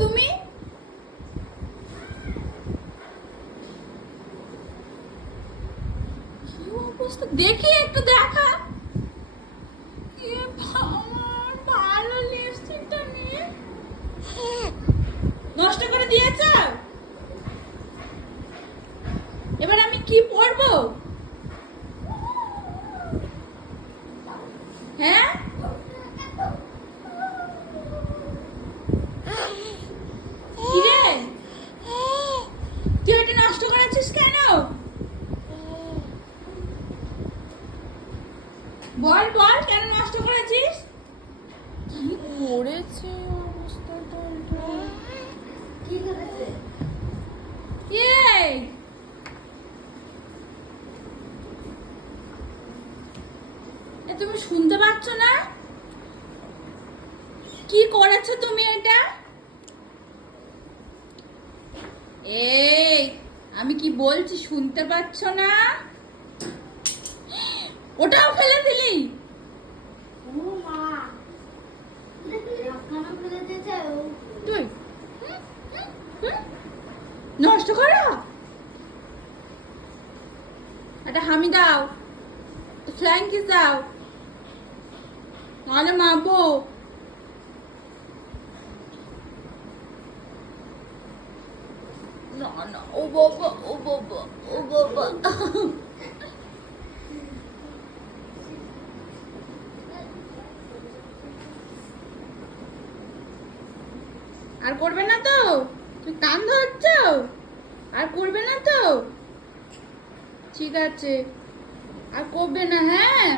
তুমি? কি অবস্থা দেখি একটু দেখা। এ ভগবান, ভালো লিপস্টিকটা নিয়ে নষ্ট করে দিয়েছ। এবার আমি কি পরবো? হ্যাঁ, কিরে তুই এটা নষ্ট করেছিস কেন? বল বল, কেন নষ্ট করেছিস? কি করেছে অবস্থাটা? কি করেছে? এই তুমি শুনতে পাচ্ছ না? কি করেছো তুমি এটা? এই আমি কি বলছি শুনতে পাচ্ছ না? ওটাও ফেলে দিলি? ও মা, কেন ফেলে দিয়েছে? তুই নষ্ট করো। একটা হামি দাও, ফ্লাইং কিস দাও, নাহলে মারবো। না না, ও বাবা ও বাবা ও বাবা। আর করবে না তো? তুই কান ধরছ? আর করবে না তো? ঠিক আছে, আর করবে না, হ্যাঁ?